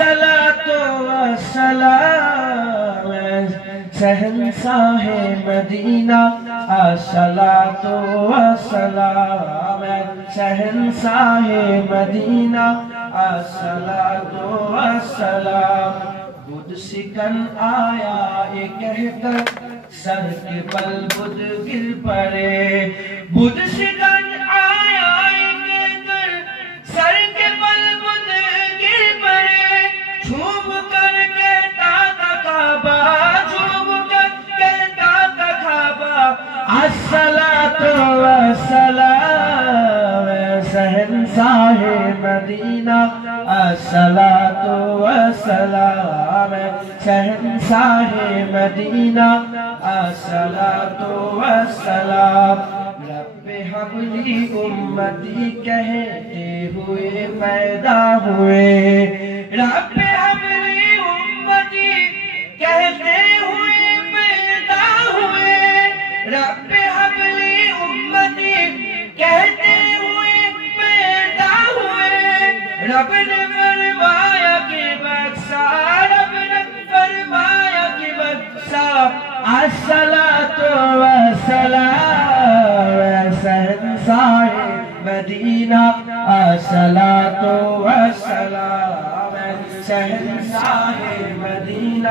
الصلاۃ والسلام شہنشاہ مدینہ الصلاۃ والسلام شہنشاہ مدینہ الصلاۃ والسلام بدھ سکن آیا کہہ کر سر کے بل بدھ گر پڑے بدھ سکن آیا کہہ کر سر کے بل بدھ گر پڑے چھوم کر کہتا تھا کعبہ چھوم کر کہتا تھا کعبہ الصلاۃ والسلام شہنشاہ مدینہ الصلاۃ والسلام شہنشاہ مدینہ الصلاۃ والسلام رب حب لی امتی کہتے ہوئے پیدا ہوئے رب حب لی امتی کہتے ہوئے پیدا ہوئے رب حب لی امتی کہتے ہوئے پیدا ہوئے رب نے فرمایا کہ بخشا رب نے فرمایا کہ بخشا الصلاۃ والسلام شہنشاہ مدینہ الصلاۃ والسلام شہنشاہ مدینہ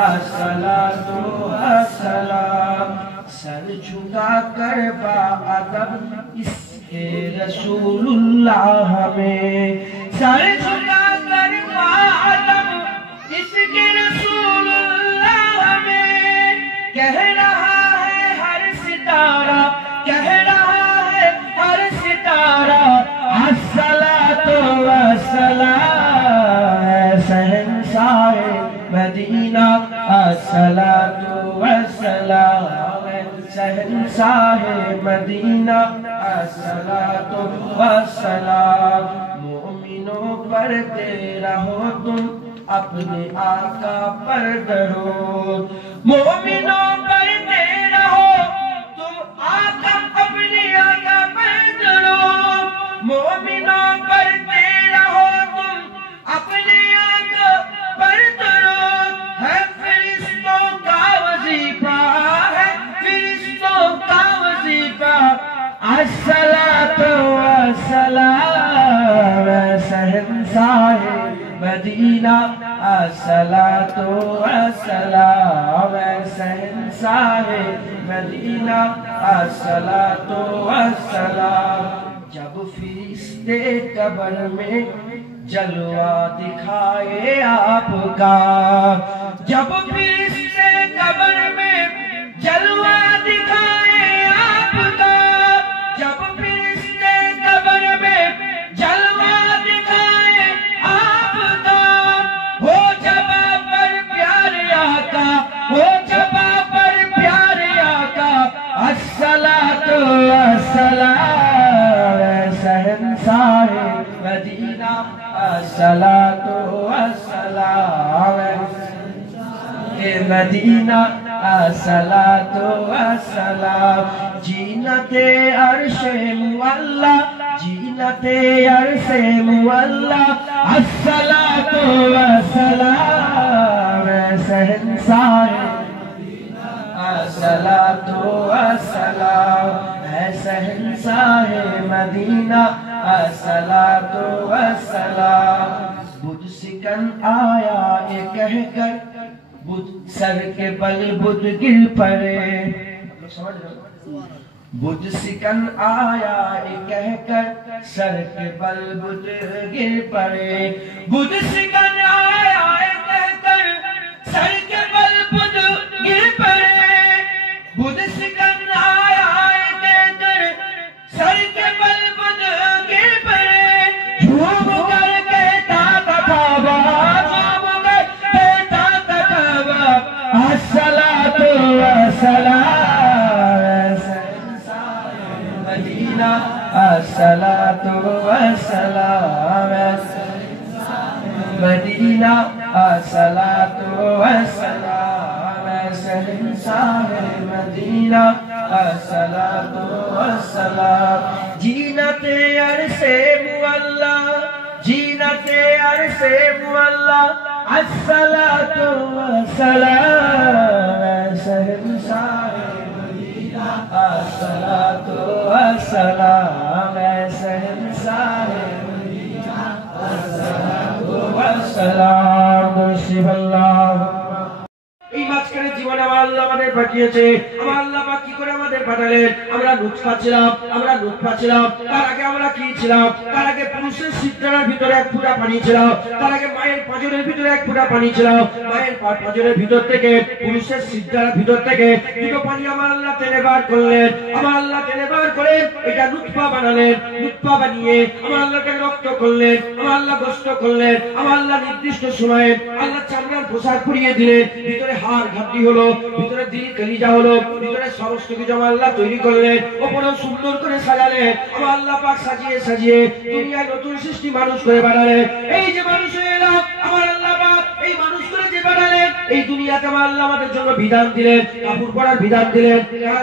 الصلاۃ والسلام سر جھکا کر باادب اس کے رسول اللہ میں سر جھکا کر باادب اس کے رسول اللہ میں کہہ رہا ہے ہر ستارہ کہہ رہا ہے ہر ستارہ الصلاۃ والسلام شہنشاہ مدینہ الصلاۃ والسلام شہنشاہ مدینہ الصلاۃ والسلام مومنوں پڑھتے رہو تم اپنے آقا پر درود مومنوں پڑھتے رہو تم آقا اپنے آقا پر درود مومنوں پڑھتے رہو تم اپنے آقا پر درود ہے فرشتوں کا وظیفہ ہے فرشتوں کا وظیفہ الصلاۃ والسلام شہنشاہ مدینہ الصلاۃ والسلام شہنشاہ مدینہ الصلاۃ والسلام جب فرشتے قبر میں جلوہ دکھائے آپ کا جب فرشتے قبر میں جلوہ دکھائے آپ کا جب فرشتے قبر میں جلوہ دکھائے آپ کا ہو جبا پر پیارے آقا ہو جبا پر پیارے آقا الصلاۃ والسلام شہنشاہ مدینہ الصلاۃ والسلام مدینہ الصلاۃ والسلام جینت عرش معلا جینت عرش معلا الصلاۃ والسلام شہنشاہ الصلاۃ والسلام اے شہنشاہ مدینہ الصلاۃ والسلام بدھ سکن آیا کہہ کر بدھ سر کے بل بدھ گر پڑے بدھ سکن آیا کہہ کر سر کے بل بدھ گر پڑے بدھ سکن آیا کہہ کر سر کے بل بدھ گر پڑے بدھ سکن آیا کہہ کر سر کے بل بدھ گر پڑے جھوم کر کہتا تھا کعبہ جھوم کر کہتا تھا کعبہ الصلاۃ والسلام مدینہ الصلاۃ والسلام مدینہ الصلاۃ والسلام شہنشاہ مدینہ الصلاۃ والسلام جینت عرش معلا جینت عرش से मुअल्ला अस्सलातु वस्सलाम शहंशाह मदीना अस्सलातु वस्सलाम शहंशाह मदीना अस्सलातु वस्सलाम शिवल्लाह। এই মাঝখানে জীবনে আমার আল্লাহ আমাদের পাঠিয়েছে, আমার আল্লাহ পাক কি করে আমাদের পাঠালেন? আমরা নুতফা ছিলাম, তার আগে আমরা কি ছিলাম? তার আগে পুরুষের সিদ্ধার ভিতরে এক ফোঁটা পানি ছিল, তার আগে মায়ের পাঁজরের ভিতরে এক ফোঁটা পানি ছিল, মায়ের পাঁজরের ভিতর থেকে পুরুষের সিদ্ধার ভিতর থেকে দুটো পানি আমার আল্লাহ টেনে বার করলেন। আমার আল্লাহ টেনে বার করে এটা নুতফা বানালেন, নুতফা বানিয়ে আমার আল্লাহকে রক্ত করলেন, আমার আল্লাহ গোশত করলেন। আমার আল্লাহ নির্দিষ্ট সময়ে আল্লাহ চামড়ার পোশাক পরিয়ে দিলেন, ভিতরে হাড় ঘাটতি হলো, ভিতরে দিল কলিজা হলো, ভিতরে সমস্ত কিছু আমার আল্লাহ তৈরি করলেন, ওপরেও সুন্দর করে সাজালেন। আমার আল্লাহ পাক সাজিয়ে সাজিয়ে দুনিয়ায় নতুন সৃষ্টি মানুষ করে বানালেন। এই যে মানুষ হয়ে এলাম, আমার আল্লাহ পাক এই মানুষ করে যে বানালেন, এই দুনিয়াতে আমার আল্লাহ আমাদের জন্য বিধান দিলেন, কাপড় পরার বিধান দিলেন,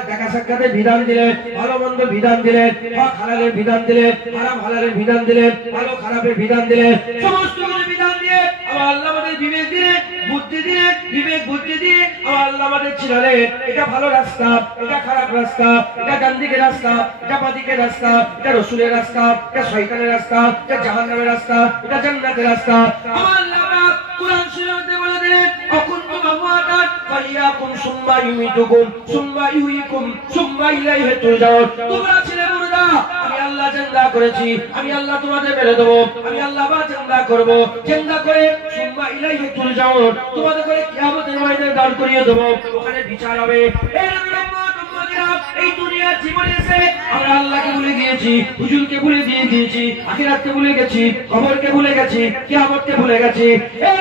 দেখা সাক্ষাতের বিধান দিলেন, ভালো মন্দ বিধান দিলেন, হক হালালের বিধান দিলেন, হারাম হালালের বিধান দিলেন, ভালো খারাপের বিধান দিলেন, সমস্ত কিছু বিধান দিয়ে আমার আল্লাহ আমাদের বিবেক দিলেন, বুদ্ধি দিলেন, বিবেক বুদ্ধি দিয়ে আমার আল্লাহ আমাদের ছিলেন এটা ভালো রাস্তা, এটা খারাপ রাস্তা, এটা ডান দিকের রাস্তা, এটা বাঁ দিকের রাস্তা, এটা রসুলের রাস্তা, এটা শয়তানের রাস্তা, এটা জাহান্নামের রাস্তা, এটা জান্নাতের রাস্তা। আমার আল্লাহ পাক কুরআন শরীফে বলে দিলেন, অকুনতুম আমওয়াতান ফালিয়াকুম সুম্মা ইউমিতুকুম সুম্মা ইউহয়িকুম সুম্মা ইলাইহি তুরজাউন। তোমরা ছিলে মুর্দা, আমি আল্লাহ জিন্দা করেছি, আমি আল্লাহ তোমাদের মেরে দেব, আমি আল্লাহ বা জিন্দা করব, জিন্দা করে সুম্মা ইলাইহি তুরজাউন, তোমাদের করে কিয়ামতের ময়দানে দাঁড় করিয়ে দেব, ওখানে বিচার হবে। এই দুনিয়ার জীবনে এসে আমরা আল্লাহকে ভুলে গিয়েছি, হুজুরকে ভুলে গিয়েছি, আখিরাতকে ভুলে গেছি, কবরকে ভুলে গেছি, কিয়ামতকে ভুলে গেছি। এই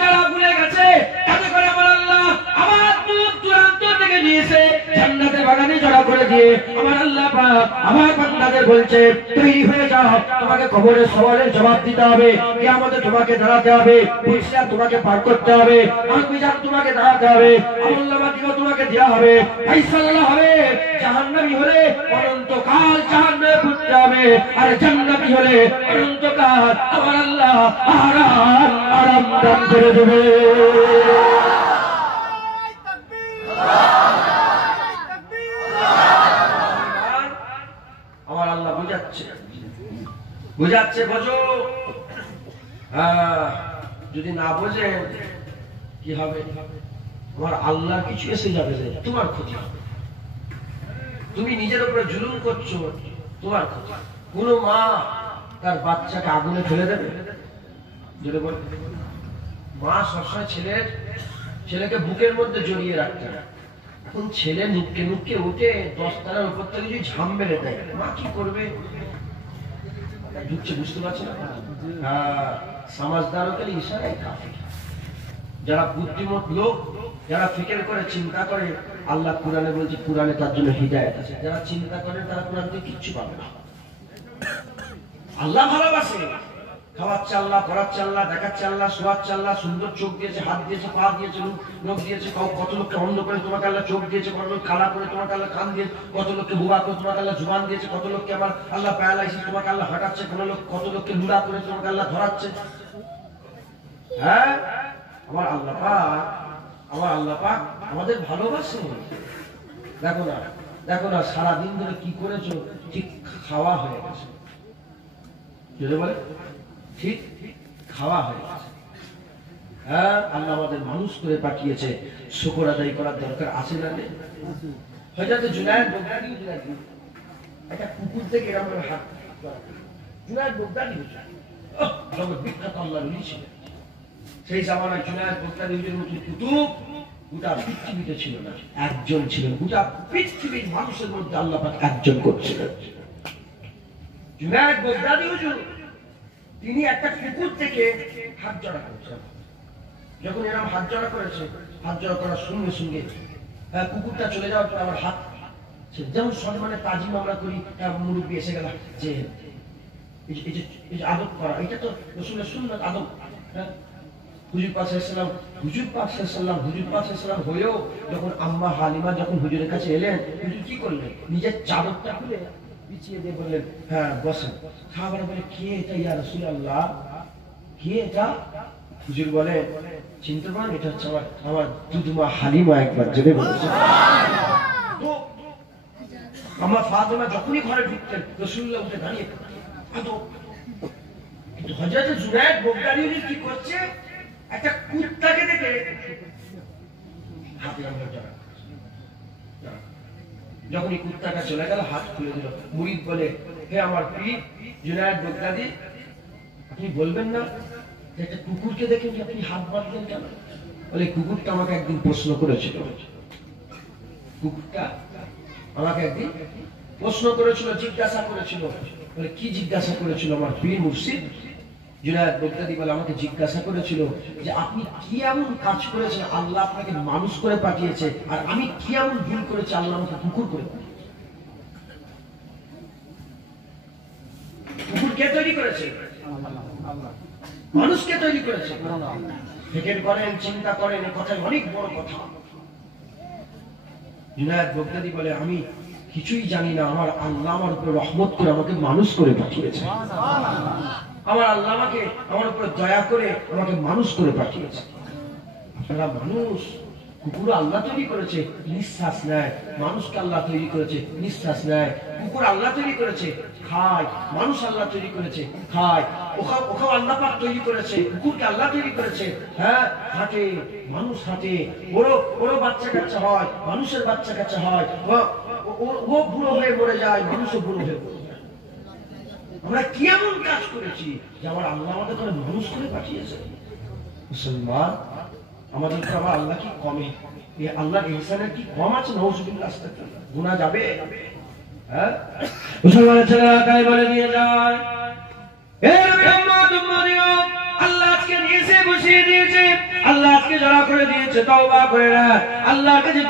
যারা ভুলে গেছে তাতে করে আমার আল্লাহ আমার দূর দূরান্ত থেকে নিয়েছে জান্নাতের বাগানে জড়া করে দিয়ে আমার আল্লাহ পাক আমার বান্দাদের বলছে, তৈরি হয়ে যাও, তোমাকে কবরের সওয়ালের জবাব দিতে হবে, কিয়ামতে তোমাকে দাঁড়াতে হবে, পরিষ্কার তোমাকে পার করতে হবে, আর মিজান তোমাকে দাঁড়াতে হবে, আমলনামা দিও তোমাকে দেওয়া হবে, ফায়সালা হবে। জাহান্নামী হলে অনন্তকাল জাহান্নামে পড়তে হবে, আর জান্নাতি হলে অনন্তকাল আমার আল্লাহ আরাম আরাম দান করে দেবে। আমার আল্লাহ বুঝাচ্ছে বোঝো। যদি না বোঝে কি হবে? আমার আল্লাহ কিছু এসে যাবে, তোমার ক্ষতি হবে। তুমি নিজের উপরে জুলুম করছো, তোমার ক্ষতি। কোন মা তার বাচ্চাকে আগুনে ফেলে দেবে? যদি বল, মা সবসময় ছেলেকে বুকের মধ্যে জড়িয়ে রাখতে, এখন ছেলে নুক্কে নুক্কে উঠে 10 তলার উপর থেকে যদি ঝাম মেরে দেয়, মা কি করবে? ঢুকছে, বুঝতে পারছে না। সমাজদারকের ইশারায় কাফির। যারা বুদ্ধিমত লোক, যারা ফিকির করে চিন্তা করে, আল্লাহ কুরআনে বলছে, কুরআনে তার জন্য হিদায়াত আছে। যারা চিন্তা করেন তারা কুরআন থেকে কিচ্ছু পাবে না। আল্লাহ ভালোবাসে, খাওয়াচ্ছে আল্লাহ, পড়াচ্ছে আল্লাহ, দেখাচ্ছে আল্লাহ, শোয়াচ্ছে আল্লাহ, সুন্দর চোখ দিয়েছে, হাত দিয়েছে, পা দিয়েছে, নখ দিয়েছে, কত লোককে অন্ধ করে তোমাকে আল্লাহ চোখ দিয়েছে, কত লোক কালা করে তোমাকে আল্লাহ কান দিয়েছে, কত লোককে বুবা করে তোমাকে আল্লাহ জুবান দিয়েছে, কত লোককে আমার আল্লাহ প্যারালাইসিস তোমাকে আল্লাহ হাঁটাচ্ছে, কত লোককে লুড়া করে তোমাকে আল্লাহ ধরাচ্ছে। হ্যাঁ, আমার আল্লাহ পাক আমাদের ভালোবাসে। দেখো না সারাদিন ধরে কি করেছো, ঠিক খাওয়া হয়ে গেছে। যদি বলে ঠিক খাওয়া হয়ে গেছে। হ্যাঁ, আল্লাহ আমাদের মানুষ করে পাঠিয়েছে, শুকর আদায় করার দরকার আছে না? হয়তো জুনায়েদ বগদাদি একটা কুকুর থেকে এরকম হাত, জুনায়েদ বগদাদি জগৎ বিখ্যাত আল্লাহর ওলি ছিলেন। সেই জামানায় জুনায়েদ বগদাদির মতো কুতুব গোটা পৃথিবীতে ছিল না, একজন ছিলেন। গোটা পৃথিবীর মানুষের মধ্যে আল্লাহ পাক একজন করছিলেন, জুনায়েদ বগদাদি হুজুর। তিনি একটা কুকুর থেকে হাত জড়া করেছেন। যখন এরকম হাত জড়া করেছে, হাত জড়া করার সঙ্গে সঙ্গে কুকুরটা চলে যাওয়ার পর আমার হাত, যেমন সম্মানে তাজিম আমরা করি, মুরব্বী এসে গেল, যে এই যে আদব করা, এটা তো রাসূলের সুন্নাত আদব। হুজুর পাক সাল্লাল্লাহু আলাইহি ওয়াসাল্লাম হয়েও যখন আম্মা হালিমা যখন হুজুরের কাছে এলেন, হুজুর কি করলেন? নিজের চাদরটা খুলে বিছিয়ে দিয়ে বললেন, হ্যাঁ বসেন। সাহাবারা বলে, কে এটা ইয়া রাসূলুল্লাহ? কি এটা? হুজুর বলে চিনতে পারেন এটা হচ্ছে আমার দুধমা হালিমা। একবার জেনে বলেছে আমার ফাতেমা যখনই ঘরে ঢুকতেন রাসূলুল্লাহ উঠে দাঁড়িয়ে কিন্তু হযরত জুনায়েদ বগদাদি কি করছে, একটা কুত্তাকে দেখে হাত লাগানো যায়। যখন এই কুত্তাটা চলে গেল হাত খুলে দিল। মুরিদ বলে হে আমার পীর জুনায়েদ বগদাদি, আপনি বলবেন না একটা কুকুরকে দেখে কি আপনি হাত বাঁধলেন কেন? বলে কুকুরটা আমাকে একদিন প্রশ্ন করেছিল, কুকুরটা আমাকে একদিন প্রশ্ন করেছিল, জিজ্ঞাসা করেছিল। বলে কি জিজ্ঞাসা করেছিল? আমার পীর মুর্শিদ জুনায়েদ বগদাদি বলে আমাকে জিজ্ঞাসা করেছিল যে আপনি কি এমন কাজ করেছেন আল্লাহ আপনাকে মানুষ করে পাঠিয়েছে, আর আমি কি এমন ভুল করেছি আল্লাহ আমাকে কুকুর করে পাঠিয়েছে। কুকুর কে তৈরি করেছে? মানুষকে তৈরি করেছে। ফিকির করেন, চিন্তা করেন, এই কথাই অনেক বড় কথা। জুনায়েদ বগদাদি বলে আমি কিছুই জানি না, আমার আল্লাহ আমার উপর রহমত করে আমাকে মানুষ করে পাঠিয়েছে। আমার আল্লাহ আমাকে আমার উপর দয়া করে আমাকে মানুষ করে পাঠিয়েছে। আপনারা মানুষ, কুকুর আল্লাহ তৈরি করেছে নিঃশ্বাস নেয়, মানুষকে আল্লাহ তৈরি করেছে নিঃশ্বাস নেয়। কুকুর আল্লাহ তৈরি করেছে খায়, মানুষ আল্লাহ তৈরি করেছে খায়। ওখাও আল্লাহ পাক তৈরি করেছে, কুকুরকে আল্লাহ তৈরি করেছে। হ্যাঁ হাঁটে, মানুষ হাঁটে, বড় বড় বাচ্চা কাচ্চা হয়, মানুষের বাচ্চা কাচ্চা হয়। ও বুড়ো হয়ে মরে যায়, মানুষও বুড়ো হয়ে মরে যায়। আমরা কি এমন কাজ করেছি যে আমার আল্লাহ আমাদের করে মানুষ করে পাঠিয়েছে? মুসলমান আমাদের আমার আল্লাহ কি কমে? আল্লাহর ইহসানের কি কম আছে? নাউজুবিল্লাহ, আস্তাগফিরুল্লাহ। গুনাহ যাবে? হ্যাঁ মুসলমানের ছেলেরা তাই বলে দিয়ে যায় আল্লাহ আজকে নিচে বসিয়ে দিয়েছে, আল্লাহ আজকে জড়া করে দিয়েছে। তওবা করে না, আল্লাহর কাছে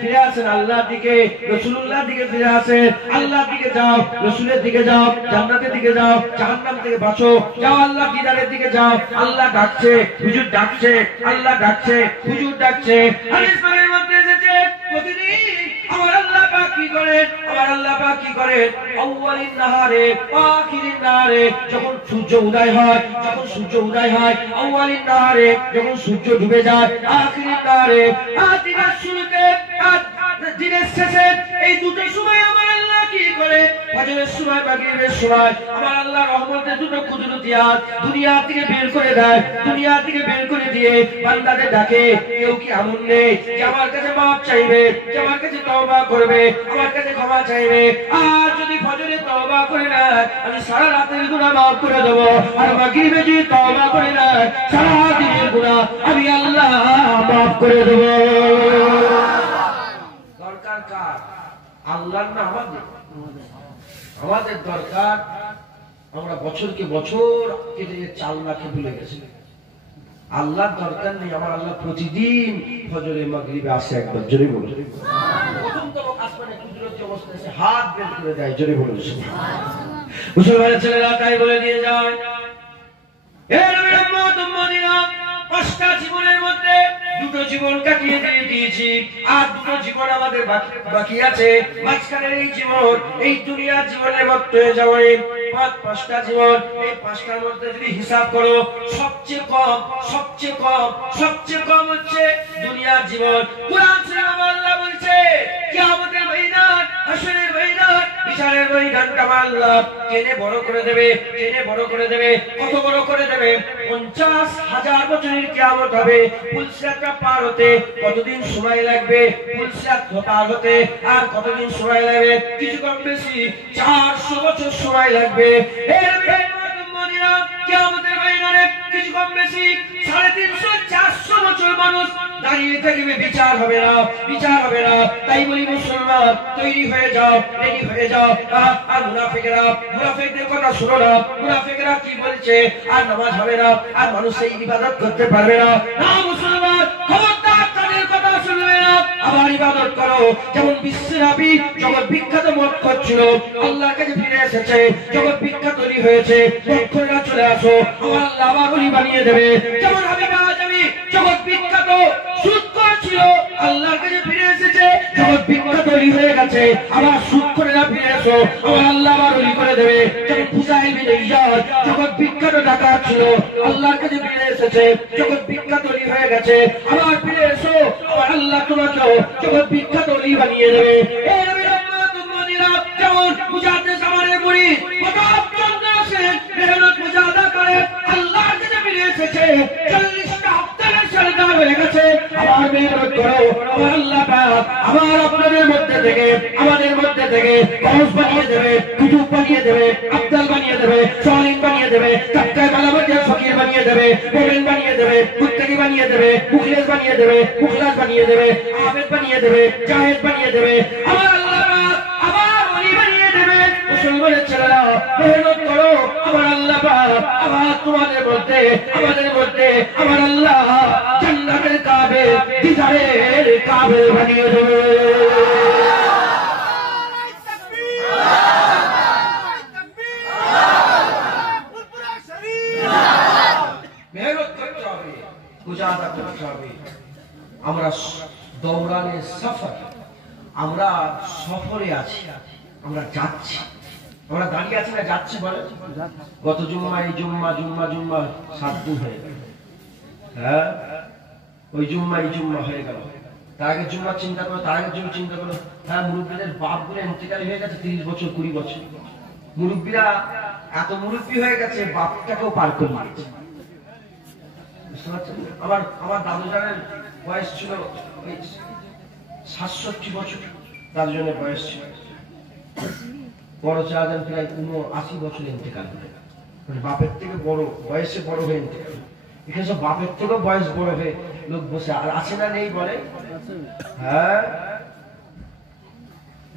ফিরে আসেন, আল্লাহর দিকে, রাসূলুল্লাহর দিকে ফিরে আসেন। আল্লাহর দিকে যাও, রাসূলের দিকে যাও, জান্নাতের দিকে যাও, জাহান্নাম থেকে বাঁচো। যাও আল্লাহ দিদারের দিকে যাও। আল্লাহ ডাকছে, হুজুর ডাকছে, আল্লাহ ডাকছে, হুজুর ডাকছে। হাদিস পাকের মধ্যে এসেছে প্রতিদিন আমার আল্লাহ পাক কি করেন, আমার আল্লাহ পাক কি করেন? আউয়ালিন নাহারে আখিরিন নাহারে, যখন সূর্য উদয় হয়, যখন সূর্য উদয় হয়, আউয়ালিন নাহারে যখন সূর্য ডুবে যায়, আখিরিন নাহারে দিনের শুরুতে দিনের শেষে, এই দুটো সময় আমার আল্লাহ কি করে? ফজরের সময়, মাগরিবের সময় আমার আল্লাহ রহমতের দুটো কুদরতি হাত দুনিয়া থেকে বের করে দেয়। দুনিয়া থেকে বের করে দিয়ে বান্দাদের ডাকে, কেউ কি এমন নেই যে আমার কাছে মাপ চাইবে, যে আমার কাছে তওবা করবে, আমার কাছে ক্ষমা চাইবে? আর যদি ফজরে তওবা করে না, আমি সারা রাতের গুনাহ মাফ করে দেব। আর মাগরিবে যদি তওবা করে না, সারা দিনের গুনাহ আমি আল্লাহ মাফ করে দেব। দরকার কার? আল্লাহর না আমাদের? আমাদের দরকার। আমরা বছরকে বছর কেটে চাল রাখে ভুলে গেছি। আল্লাহর দরকার নেই। আমার আল্লাহ প্রতিদিন ফজরে মাগরিবে আসে একবার, জোরে বলুন। প্রথম তো আসমানে কুদরতি অবস্থায় এসে হাত বের করে দেয়, জোরে বলুন। মুসলমানের ছেলেরা তাই বলে দিয়ে যায় পাঁচটা জীবনের মধ্যে দুটো জীবন কাটিয়ে দিয়েছি, আর দুটো জীবন আমাদের বাকি আছে। মাঝখানের এই জীবন, এই দুনিয়ার জীবনের মধ্যে যাওয়াই পাঁচটা জীবন। এই পাঁচটার মধ্যে যদি হিসাব করো, সবচেয়ে কম হচ্ছে দুনিয়ার জীবন। কুরআন শরীফে আল্লাহ বলছে কিয়ামতের ময়দান, হাসরের ময়দান, বিচারের ময়দানটা আল্লাহ টেনে বড় করে দেবে, টেনে বড় করে দেবে। কত বড় করে দেবে? 50,000 বছরের কিয়ামত হবে। পুলসিরাতটা পার হতে কতদিন সময় লাগবে? পুলসিরাত পার হতে আর কতদিন সময় লাগবে? কিছু কম বেশি 400 বছর সময় লাগবে। এর কিয়ামতের ময়দানে কিছু কম বেশি 350-400 বছর মানুষ দাঁড়িয়ে থাকবে, বিচার হবে না, বিচার হবে না। তাই বলি মুসলমান, তৈরি হয়ে যাও, রেডি হয়ে যাও। আর মুনাফিকদের কথা শুনো না। মুনাফিকরা কি বলছে? আর নামাজ হবে না, আর মানুষ এই ইবাদত করতে পারবে না। না মুসলমান, খবরদার তাদের কথা শুনবে না, আবার ইবাদত করো। যেমন বিশ্বব্যাপী জগৎ বিখ্যাত মত করছিল, আল্লাহর কাছে ফিরে এসেছে, জগৎ বিখ্যাত তৈরি হয়েছে। পক্ষরা চলে আসো, আমার আল্লাহ আবার ওলি বানিয়ে দেবে। যেমন হাবিবা আজমি জগৎ বিখ্যাত সুদ করেছিল, আল্লাহর কাছে ফিরে এসেছে, জগৎ বিখ্যাত তৈরি হয়ে গেছে, আবার সুখ করে না ফিরে এসো, আমার আল্লাহ আবার ওলি করে দেবে। যখন ফুজাইল বিন ইয়াদ জগৎ বিখ্যাত ডাকাত ছিল, আল্লাহর কাছে ফিরে এসেছে, জগৎ বিখ্যাত ওলি হয়ে গেছে, আবার ফিরে এসো, আমার আল্লাহ তোমাকেও জগৎ বিখ্যাত ওলি বানিয়ে দেবে। এই নবী রহমাতুল্লাহিরা যেমন মুজাহিদ জামানের মুরিদ প্রতাপ চন্দ্র সেন মেহনত মুজাহাদা করে আল্লাহর কাছে ফিরে এসেছে, 40টা আফতারের সরদার হয়ে গেছে। আবার মেহনত করো, আমার আল্লাহ পাক আবার আপনাদের মধ্যে থেকে আমাদের মধ্যে থেকে গৌস বানিয়ে দেবে, কুতুব বানিয়ে দেবে, আফদাল বানিয়ে দেবে, সালিন বানিয়ে দেবে, কাপ্তাই মালাবাদের ফকির বানিয়ে দেবে, মোমেন বানিয়ে দেবে, মুত্তাকি বানিয়ে দেবে, মুখলিস বানিয়ে দেবে, মুখলাস বানিয়ে দেবে, আবেদ বানিয়ে দেবে, জাহেদ বানিয়ে দেবে। আমার আল্লাহ পাক আবার ওলি বানিয়ে দেবে। মুসলমানের ছেলেরা মেহনত করো, আমার আল্লাহ পাক আবার তোমাদের মধ্যে আমাদের মধ্যে আমার আল্লাহ জান্নাতের কাবে দিদারের কাবে বানিয়ে দেবে। মেহনত করতে হবে, মুজাহাদা করতে হবে। আমরা দৌড়ানে সফর, আমরা সফরে আছি, আমরা যাচ্ছি, আমরা দাঁড়িয়ে আছি না যাচ্ছি বলে। গত জুম্মা এই জুম্মা জুম্মা জুম্মা 7 দিন হয়ে গেল, হ্যাঁ ওই জুম্মা এই জুম্মা হয়ে গেল। তার আগে জুম্মা চিন্তা করো, তার আগে জন্য চিন্তা করো, হ্যাঁ মুরব্বীদের বাপগুলো ইন্তেকাল হয়ে গেছে 30 বছর 20 বছর। মুরব্বীরা এত মুরব্বী হয়ে গেছে, বাপটাকেও পার করে দিয়েছে। আমার দাদুজানের বয়স ছিল 67 বছর, দাদুজনের বয়স ছিল। বড় চাঁদান প্রায় 79 বছর ইন্তেকাল হয়ে গেল, মানে বাপের থেকে বড় বয়সে বড় হয়ে ইন্তেকাল। এখানে সব বাপের থেকেও বয়স বড় হয়ে লোক বসে আর আছে না নেই বলে, হ্যাঁ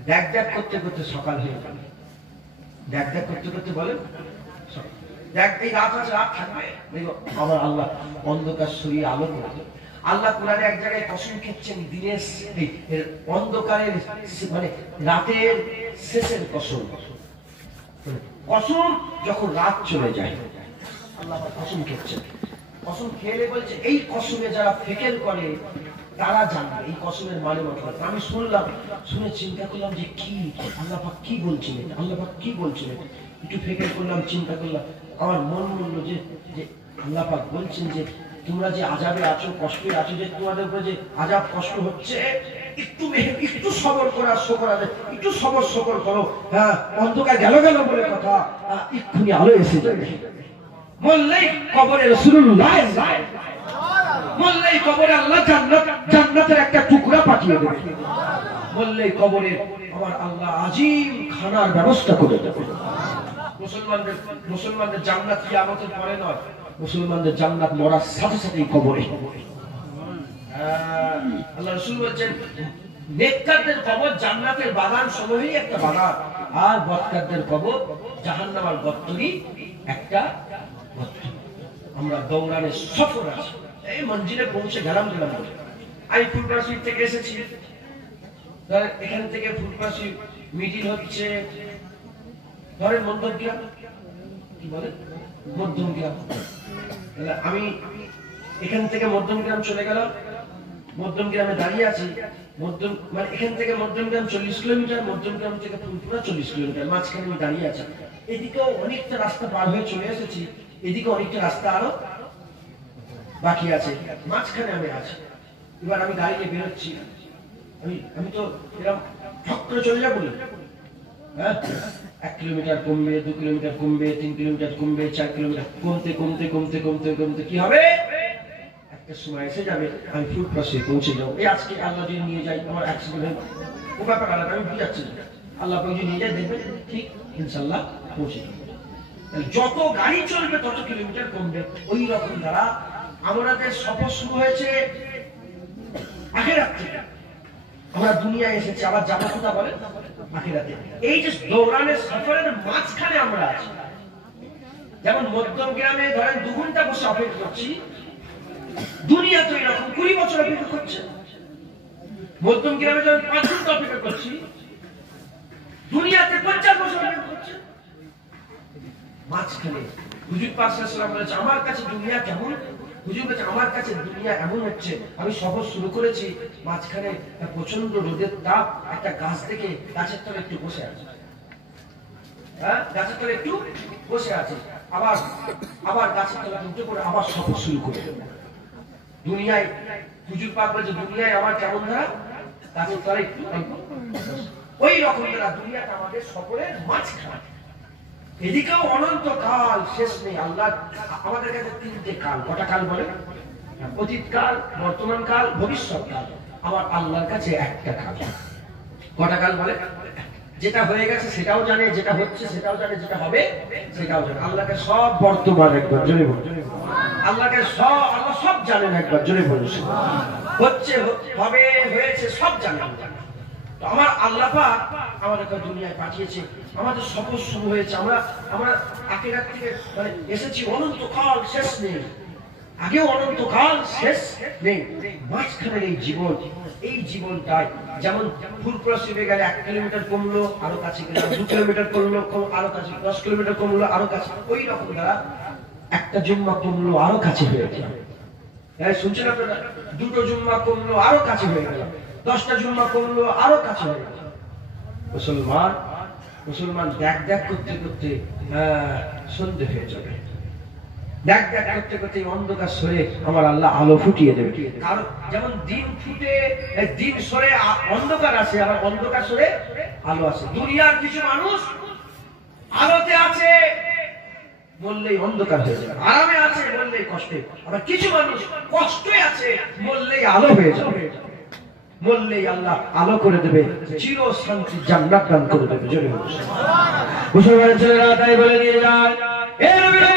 দেখ দেখ করতে করতে সকাল হয়ে গেল, দেখ দেখ করতে করতে বলে দেখ এই রাত আছে, রাত থাকবে। আমার আল্লাহ অন্ধকার সরিয়ে আলো করে দেবে। আল্লাহ কোরআনে এক জায়গায় কসম খেচ্ছেন দিনের অন্ধকারের মানে রাতের শেষের কসম, কসম যখন রাত চলে যায় আল্লাহ কসম খেচ্ছেন। কসম খেলে বলছে এই কসমে যারা ফেকেল করে তারা জানবে এই কসমের মানে মতলব। আমি শুনলাম, শুনে চিন্তা করলাম যে কি আল্লাহ পাক কি বলছেন, আল্লাহ পাক কি বলছেন, একটু ফেকেল করলাম, চিন্তা করলাম, আমার মন বললো যে আল্লাহ পাক বলছেন যে তোমরা যে আযাবে আছো, কষ্টে আছো, যে তোমাদের উপরে যে আযাব কষ্ট হচ্ছে, একটু সবর করা শকর আদায়, একটু সবর করো। হ্যাঁ অন্ধকার গেল গেল বলে কথা, এক্ষুনি আলো এসে যাবে। বললেই কবরে রাসূলুল্লাহ, বললেই কবরে আল্লাহ জান্নাতের একটা টুকরা পাঠিয়ে দেবে, বললেই কবরে আমার আল্লাহ আজিম খানার ব্যবস্থা করে দেবে। মুসলমানদের জান্নাত কিয়ামতের পরে নয়, মুসলমানদের জান্নাত মরার সাথে সাথেই কবরে। আল্লাহ রাসূল বলেন নেককারদের কবর জান্নাতের বাগান সমূহেই একটা বাগান, আর বদকারদের কবর জাহান্নামের গর্তই একটা গর্ত। আমরা দৌড়ানে সফর আছি, এই মঞ্জিলে পৌঁছে গেলাম। আমি ফুলবাসী থেকে এসেছি, এখান থেকে ফুলবাসী মিটিং হচ্ছে ধরেন মধ্যমগ্রাম, কি বলে মধ্যমগ্রাম। আমি এখান থেকে মধ্যমগ্রাম চলে গেলাম, মধ্যমগ্রামে দাঁড়িয়ে আছি। মানে এখান থেকে মধ্যমগ্রাম 40 কিলোমিটার, মধ্যমগ্রাম থেকে ফুলপুরা 40 কিলোমিটার, মাঝখানে আমি দাঁড়িয়ে আছি। এদিকেও অনেকটা রাস্তা পার হয়ে চলে এসেছি, এদিকে অনেকটা রাস্তা আরো বাকি আছে, মাঝখানে আমি আছি। এবার আমি দাঁড়িয়ে বেরোচ্ছি, আমি তো এরকম ঠক করে চলে যাবো না, হ্যাঁ 1 কিলোমিটার কমবে, 2 কিলোমিটার কমবে, 3 কিলোমিটার কমবে, 4 কিলোমিটার কমতে কমতে কমতে কমতে কমতে কি হবে, একটা সময় এসে যাবে আমি ফুলবাসী পৌঁছে যাবো। এই আজকে আল্লাহ যদি নিয়ে যাই, আমার অ্যাক্সিডেন্ট ও ব্যাপার আলাদা, আমি বুঝাচ্ছি আল্লাহ যদি নিয়ে যায় দেখবেন ঠিক ইনশাল্লাহ পৌঁছে যাবো। যত গাড়ি চলবে তত কিলোমিটার কমবে। ওই রকম দ্বারা আমাদের সফর শুরু হয়েছে আখিরাত থেকে, আমরা দুনিয়ায় এসেছি, আবার যাবো কোথা বলে আখিরাতে। এই যে দৌড়ানের সফরের মাঝখানে আমরা আছি। যেমন মধ্যমগ্রামে ধরেন 2 ঘন্টা বসে অপেক্ষা করছি, দুনিয়া তো এরকম 20 বছর অপেক্ষা করছে। মধ্যমগ্রামে যখন 5 ঘন্টা অপেক্ষা করছি, দুনিয়াতে 50 বছর অপেক্ষা করছে। মাঝখানে হুজুর পাক সাল্লাল্লাহু আলাইহি ওয়াসাল্লাম বলেছে আমার কাছে দুনিয়া কেমন, হুজুর বলছে আমার কাছে দুনিয়া এমন হচ্ছে, আমি সফর শুরু করেছি, মাঝখানে প্রচন্ড রোদের তাপ, একটা গাছ থেকে গাছের তলে একটু বসে আছে, হ্যাঁ গাছের তলে একটু বসে আছে, আবার আবার গাছের তলে উঠে পড়ে আবার সফর শুরু করে। দুনিয়ায় হুজুর পাক বলছে দুনিয়ায় আমার কেমন ধারা, গাছের তলে একটু ওই রকম ধারা, দুনিয়াটা আমাদের সকলের মাঝখানে। এদিকেও অনন্ত কাল, শেষ নেই। আল্লাহ আমাদের কাছে তিনটে কাল, কটা কাল বলে? অতীত কাল, বর্তমান কাল, ভবিষ্যৎ কাল। আমার আল্লাহর কাছে একটা কাল। কটা কাল বলে? যেটা হয়ে গেছে সেটাও জানে, যেটা হচ্ছে সেটাও জানে, যেটা হবে সেটাও জানে। আল্লাহকে সব বর্তমান, একবার জোরে বলুন আল্লাহকে সব, আল্লাহ সব জানেন, একবার জোরে বলুন। হচ্ছে, হবে, হয়েছে, সব জানেন। আমার আল্লাহ পাক আমাদেরকে দুনিয়ায় পাঠিয়েছে, আমাদের সফর শুরু হয়েছে। আমরা আখিরাত থেকে মানে এসেছি, অনন্তকাল শেষ নেই, আগেও অনন্তকাল শেষ নেই, মাঝখানের এই জীবন, এই জীবনটাই যেমন ফুলপুরা শিবে গেলে 1 কিলোমিটার কমলো আরো কাছে গেলাম, 2 কিলোমিটার কমলো আরো কাছে, 10 কিলোমিটার কমলো আরো কাছে, ওই রকম দ্বারা একটা জুম্মা কমলো আরো কাছে হয়ে গেলাম। শুনছেন আপনারা? 2টো জুম্মা কমলো আরো কাছে হয়ে গেলাম, 10টা জুম্মা কমলো আরো কাছে হয়ে গেল। মুসলমান দেখ দেখ করতে করতে সন্ধ্যে হয়ে যাবে, দেখ দেখ করতে করতে অন্ধকার সরে আমার আল্লাহ আলো ফুটিয়ে দেবে। কারণ যেমন দিন ফুটে, দিন সরে অন্ধকার আসে, আবার অন্ধকার সরে আলো আসে। দুনিয়ার কিছু মানুষ আলোতে আছে বললেই অন্ধকার হয়ে যাবে, আরামে আছে বললেই কষ্টে, আবার কিছু মানুষ কষ্টে আছে বললেই আলো হয়ে যাবে, বললেই আল্লাহ আলো করে দেবে, চির শান্তি জান্নাত দান করে দেবে। জোরে বলুন মুসলমানের ছেলেরা তাই বলে নিয়ে যায়, এর বিরুদ্ধে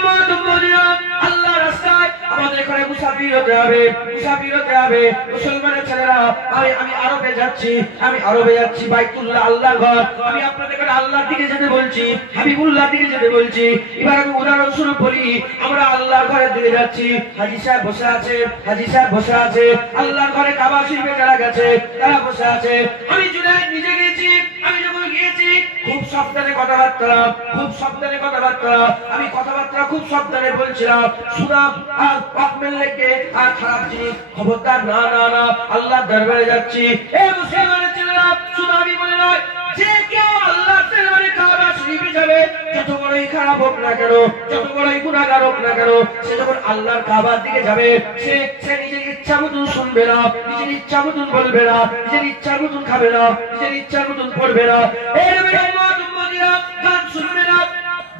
আল্লাহ রাস্তায় আমাদের এখানে মুসাফির হতে হবে, মুসাফির হতে হবে। মুসলমানের ছেলেরা আমি আরবে যাচ্ছি, আমি আরবে যাচ্ছি, বাইতুল্লাহ আল্লাহর ঘর, আমি আপনাদের এখানে আল্লাহর দিকে যেতে বলছি, হাবিবুল্লাহর দিকে যেতে বলছি। এবার আমি উদাহরণস্বরূপ বলি, আমরা আল্লাহর ঘরের দিকে যাচ্ছি, হাজী সাহেব বসে আছে, হাজী সাহেব বসে আছে, আল্লাহর ঘরে কাবা শরীফে যারা গেছে তারা বসে আছে। আমি জুনায়েদ নিজে গিয়েছি, আমি যখন গিয়েছি খুব সাবধানে কথাবার্তা, খুব সাবধানে কথাবার্তা, আমি কথাবার্তা খুব সাবধানে বলছিলাম। সুনাম আর পাক মেললেকে আর খারাপ জিনিস খবরদার, না না না, আল্লাহর দরবারে যাচ্ছি। এই মুসলমানের ছেলেরা সুনামি বলে নয়, যে কেউ আল্লাহর দরবারে কাবা শরীফে যাবে, যত বড়ই খারাপ হোক না কেন, যত বড়ই গুনাহগার হোক না কেন, সে যখন আল্লাহর কাবার দিকে যাবে, সে নিজের ইচ্ছা মতন শুনবে না, নিজের ইচ্ছা মতন বলবে না, নিজের ইচ্ছার মতন খাবে না, নিজের ইচ্ছার মতন পড়বে না, গান শুনবে না,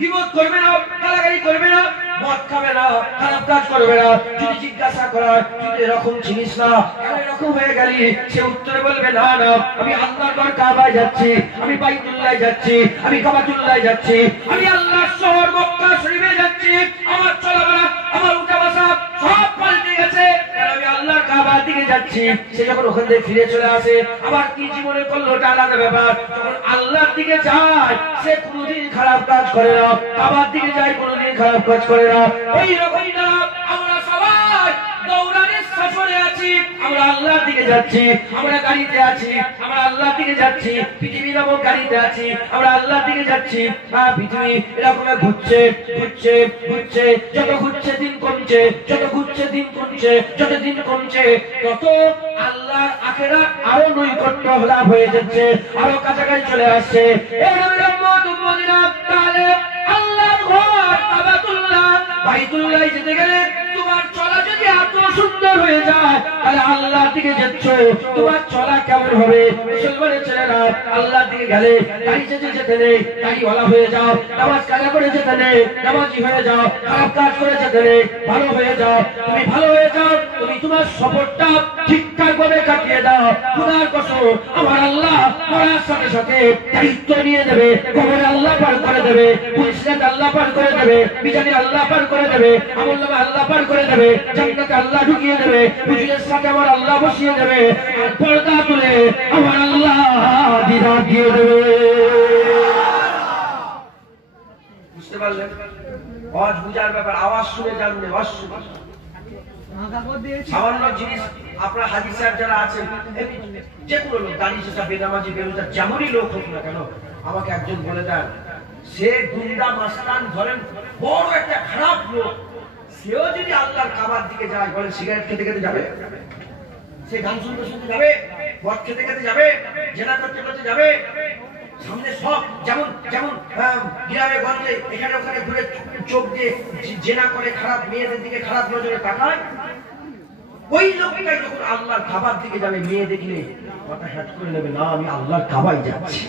বিপদ করবে না, গালাগালি করবে না, মদ খাবে না, খারাপ কাজ করবে না। যদি জিজ্ঞাসা করা তুই এরকম চিনিস না, কেন এরকম হয়ে গেলি, সে উত্তরে বলবে না না, আমি আল্লাহর ঘর কাবায় যাচ্ছি, আমি বাইতুল্লাহ যাচ্ছি, আমি কাবাতুল্লাহ যাচ্ছি, আমি আল্লাহর শহর মক্কা শরীফে যাচ্ছি। আমার চলাফেরা, আমার উঠা বসা সব পাল্টে গেছে, আমি আল্লাহর কাবার দিকে যাচ্ছি। সে যখন ওখান থেকে ফিরে চলে আসে, আবার কি জীবনে করলো ওটা আলাদা ব্যাপার। যখন আল্লাহর দিকে যায় সে কোনোদিন খারাপ কাজ করে না, কাবার দিকে যায় কোনোদিন খারাপ কাজ করে না। ওই রকমই না, আমরা সবাই দৌড়ানোর সফরে আছি, আমরা আল্লাহর দিকে যাচ্ছি, আমরা গাড়িতে আছি, আমরা আল্লাহর দিকে যাচ্ছি, পৃথিবী নামক গাড়িতে আছি, আমরা আল্লাহর দিকে যাচ্ছি। পৃথিবী এরকম ঘুরছে ঘুরছে ঘুরছে, যত ঘুরছে দিন কমছে, যত ঘুরছে দিন কমছে, যত দিন কমছে তত আল্লাহর আখিরাত আরো নৈকট্য লাভ হয়ে যাচ্ছে, আরো কাছাকাছি চলে আসছে। তাহলে আল্লাহর ঘর কাবাতুল্লাহ বাইতুল্লাহ যেতে গেলে তোমার চলা যদি এত সুন্দর হয়ে যায়, তাহলে আল্লাহর দিকে যাচ্ছ, তোমার চলা কেমন হবে? মুসলমানের ছেলেরা আল্লাহর দিকে গেলে গাড়ি যেতে নেই, গাড়িওয়ালা হয়ে যাও, নামাজ কাজা করে যেতে নেই, নামাজি হয়ে যাও, খারাপ কাজ করে যেতে নেই, ভালো হয়ে যাও। তুমি ভালো হয়ে যাও, তুমি তোমার সফরটা ঠিকঠাক ভাবে কাটিয়ে দাও। খোদার কসম, আমার আল্লাহ মরার সাথে সাথে দায়িত্ব নিয়ে দেবে, কবরে আল্লাহ পার করে দেবে, পুলিশে আল্লাহ পার করে দেবে, বিজানি আল্লাহ পার করে দেবে, আমলনামে আল্লাহ পার করে দেবে, জান্নাতে আল্লাহ ঢুকিয়ে দেবে, হুজুরের সাথে আমার আল্লাহ বসিয়ে দেবে, আর পর্দা তুলে আমার আল্লাহ বিদায় দিয়ে দেবে। বুঝতে পারলেন? আওয়াজ বুঝার ব্যাপার, আওয়াজ শুনে জানবে, সামান্য জিনিস। আপনার হাজী সাহেব যারা আছেন, যে কোনো লোক, দাঁড়িয়ে সেটা বেনামাজি বেরোজা যেমনই লোক হোক না কেন, আমাকে একজন বলে দেন, সে গুন্ডা মাস্তান ধরেন, বড় একটা খারাপ লোক, সেও যদি আল্লাহর কাবার দিকে যায়, বলেন সিগারেট খেতে খেতে যাবে, সে গান শুনতে শুনতে যাবে, মদ খেতে খেতে যাবে, জেনা করতে করতে যাবে, সামনে সব যেমন যেমন গ্রামে গঞ্জে এখানে ওখানে ঘুরে চোখ দিয়ে জেনা করে, খারাপ মেয়েদের দিকে খারাপ নজরে তাকায়, ওই লোকটাই যখন আল্লাহর কাবার দিকে যাবে, মেয়ে দেখলে মাথা হ্যাট করে নেবে, না আমি আল্লাহর কাবায় যাচ্ছি।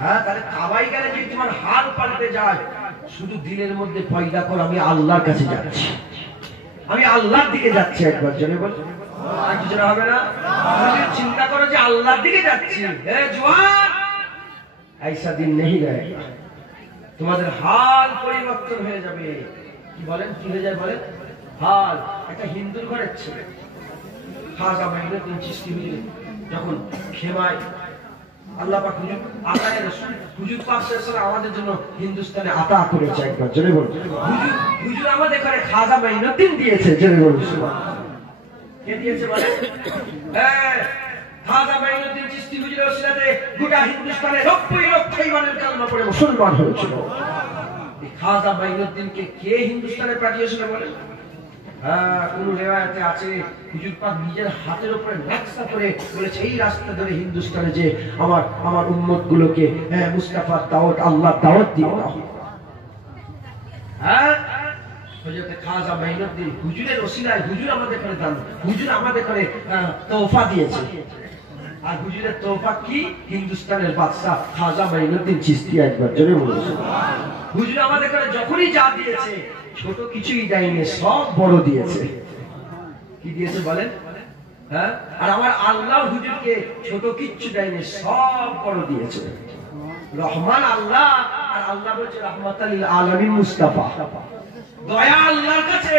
হ্যাঁ, তাহলে কাবাই গেলে যদি তোমার হাল পাল্টে যায়, শুধু দিলের মধ্যে পয়দা কর আমি আল্লাহর কাছে যাচ্ছি, আমি আল্লাহর দিকে যাচ্ছি। একবার জনে বল, আর কিছু হবে না। চিন্তা করো যে আল্লাহর দিকে যাচ্ছি, জওয়ান ऐसा दिन नहीं रहेगा, তোমাদের হাল পরিবর্তন হয়ে যাবে। কি বলেন, কি হয়ে যায় বলেন? হাল। একটা হিন্দুর ঘরের ছেলে খাজা মাইনুদ্দিন চিশতি হুজুর যখন খেমায় আল্লাহ পাক হুজুর পাক সাল্লাল্লাহু আমাদের জন্য হিন্দুস্তানে আতা করেছে। একবার জোরে বলুন, হুজুর আমাদের ঘরে খাজা মাইনুদ্দিন দিয়েছে। জোরে বলুন, সুবহানাল্লাহ। কে দিয়েছে বলেন? খাজা মাইনুদ্দিন চিশতি হুজুরের ওসিলাতে গোটা হিন্দুস্তানে 90 লক্ষ ইমানের কালেমা পড়ে মুসলমান হয়েছিল। এই খাজা মাইনুদ্দিনকে কে হিন্দুস্তানে পাঠিয়েছিল বলেন? কোন রিওয়ায়াতে আছে হুজুর পাক নিজের হাতের উপরে নকশা করে বলেছে এই রাস্তা ধরে হিন্দুস্তানে যে আমার উম্মত গুলোকে মুস্তাফার দাওয়াত, আল্লাহর দাওয়াত দিয়ে দাও। হযরত খাজা মাইনুদ্দিন হুজুরের ওসিলায় হুজুর আমাদের করে দান, হুজুর আমাদের করে তোহফা দিয়েছে। আর হুজুরের তোহফা কি? হিন্দুস্তানের বাদশা খাজা মাইনুদ্দিন চিশতি। একবার জোরে বলুন সুবহানাল্লাহ। হুজুর আমাদের করে যখনই যা দিয়েছে ছোট কিছুই দেয়নি, সব বড় দিয়েছে। কি দিয়েছে বলেন? হ্যাঁ, আর আমার আল্লাহ হুজুরকে ছোট কিচ্ছু দেয়নি, সব বড় দিয়েছে। রহমান আল্লাহ, আর আল্লাহ বলছে রাহমাতাল লিল আলামিন মুস্তাফা। দয়া আল্লাহর কাছে,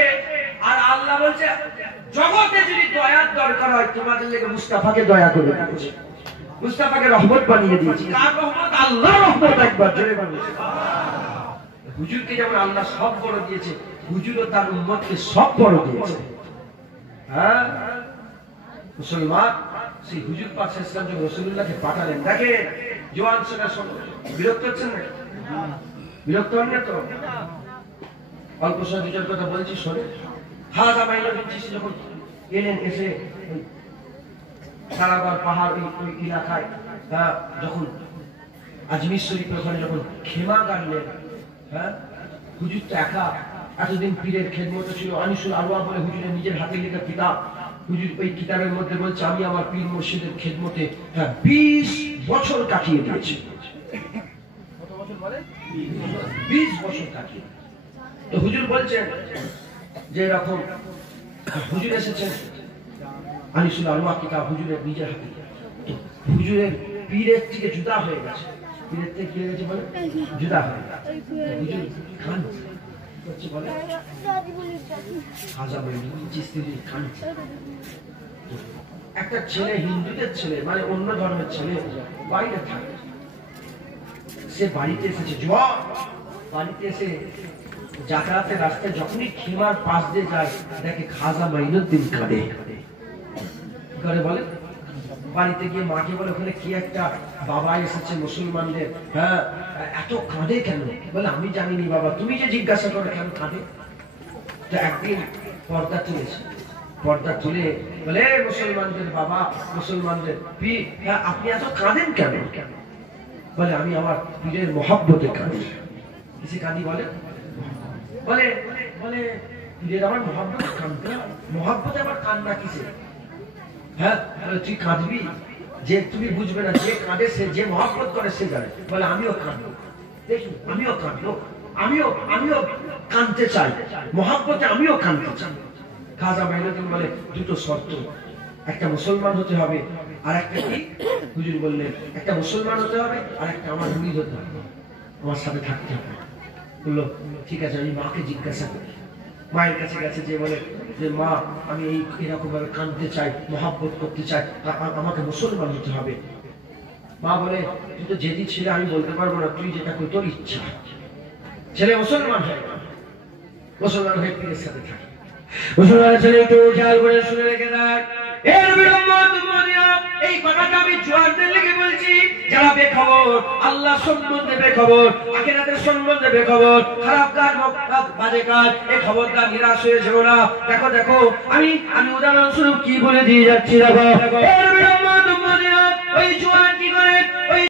আর আল্লাহ বলছে জগতে যদি দয়ার দরকার হয় তোমাদের লেগে মুস্তাফাকে দয়া করে দিয়েছি, মুস্তাফাকে রহমত বানিয়ে দিয়েছি। কার রহমত? আল্লাহর রহমত। একবার জোরে বলুন সুবহানাল্লাহ। হুজুরকে যেমন আল্লাহ সব বড় দিয়েছে, হুজুরও তার উম্মতকে সব বড় দিয়েছে। হ্যাঁ, মুসলমান সেই হুজুর পাক সাল্লাল্লাহু আলাইহি ওয়াসাল্লাম রাসূলুল্লাহকে পাঠালেন। দেখেন জওয়ান ছেলে শোনো, বিরক্ত হচ্ছেন না? বিরক্ত হন না তো? অল্প সময় দুটোর কথা বলছি শোনে। খাজা মাইনুদ্দিন চিশতি যখন এলেন, এসে সারাবার পাহাড় ওই এলাকায় যখন আজমির শরীফের ওখানে যখন খেমা গাড়লেন, হ্যাঁ, হুজুর তো একা, এতদিন পীরের খেদমতে ছিল। আনিসুল আরওয়াহ বলে হুজুরের নিজের হাতে লেখা কিতাব, হুজুর ওই কিতাবের মধ্যে বলছে আমি আমার পীর মুর্শিদের খেদমতে 20 বছর কাটিয়ে দিয়েছি। কত বছর বলে? 20 বছর কাটিয়ে। তো হুজুর বলছেন যে এরকম হুজুর এসেছেন, আনিসুল আরওয়াহ কিতাব হুজুরের নিজের হাতে। হুজুরের পীরের থেকে জুদা হয়ে গেছে, পীরের থেকে কি হয়ে গেছে বলে? জুদা হয়ে গেছে। হুজুর খান করছে বলে খাজা মাইনুদ্দিন চিশতি খান। একটা ছেলে, হিন্দুদের ছেলে, মানে অন্য ধর্মের ছেলে বাইরে থাকে, সে বাড়িতে এসেছে। জওয়ান বাড়িতে এসে যাতায়াতের রাস্তায় যখনই খেমার পাশ দিয়ে যায়, দেখে খাজা মাইনুদ্দিন কাঁদে। করে বলে বাড়িতে গিয়ে মাকে বলে ওখানে কি একটা বাবা এসেছে মুসলমানদের, হ্যাঁ, এত কাঁদে কেন? বলে আমি জানিনি বাবা, তুমি যে জিজ্ঞাসা করো কেন কাঁদে। তো একদিন পর্দা তুলেছে, পর্দা তুলে বলে মুসলমানদের বাবা, মুসলমানদের পীর, আপনি এত কাঁদেন কেন? বলে আমি আমার পীরের মহব্বতে কাঁদি। কিসে কাঁদি বলে? বলে বলে পীরের আমার মহব্বত কাঁদতে, মহব্বতে আমার কান্না কিসে? হ্যাঁ, তুই কাঁদবি, যে তুমি বুঝবে না, যে কাঁদে সে, যে মহব্বত করে সে জানে। বলে আমিও কাঁদবো, দেখুন আমিও কাঁদবো, আমিও কাঁদতে চাই, মহব্বতে আমিও কাঁদতে চাই। খাজা মাইনুদ্দিন বলে দুটো শর্ত, একটা মুসলমান হতে হবে, আর একটা কি? হুজুর বললেন একটা মুসলমান হতে হবে, আর একটা আমার মুরিদ হতে হবে, আমার সাথে থাকতে হবে। বললো ঠিক আছে, আমি মাকে জিজ্ঞাসা করি। মায়ের কাছে গেছে, যে বলে যে মা আমি এরকম ভাবে কাঁদতে চাই, মহব্বত করতে চাই, আমাকে মুসলমান হতে হবে। মা বলে তুই তো যেদি ছিল, আমি বলতে পারবো না, তুই যেটা করি তোর ইচ্ছা। ছেলে মুসলমান হয়, মুসলমান হয়ে পীরের সাথে থাকে। মুসলমানের ছেলে একটু খেয়াল করে শুনে রেখে দেখ, এর বিড়ম্বনা এই কথাটা আমি জোয়ারদের লেগে বলছি, যারা বেখবর, আল্লাহ সম্বন্ধে বেখবর, আখিরাতের সম্বন্ধে বেখবর, খারাপ কাজ বাজে কাজ, এই খবরদার নিরাশ হয়ে যেও না। দেখো দেখো আমি উদাহরণস্বরূপ কি বলে দিয়ে যাচ্ছি, দেখো ওই জোয়ান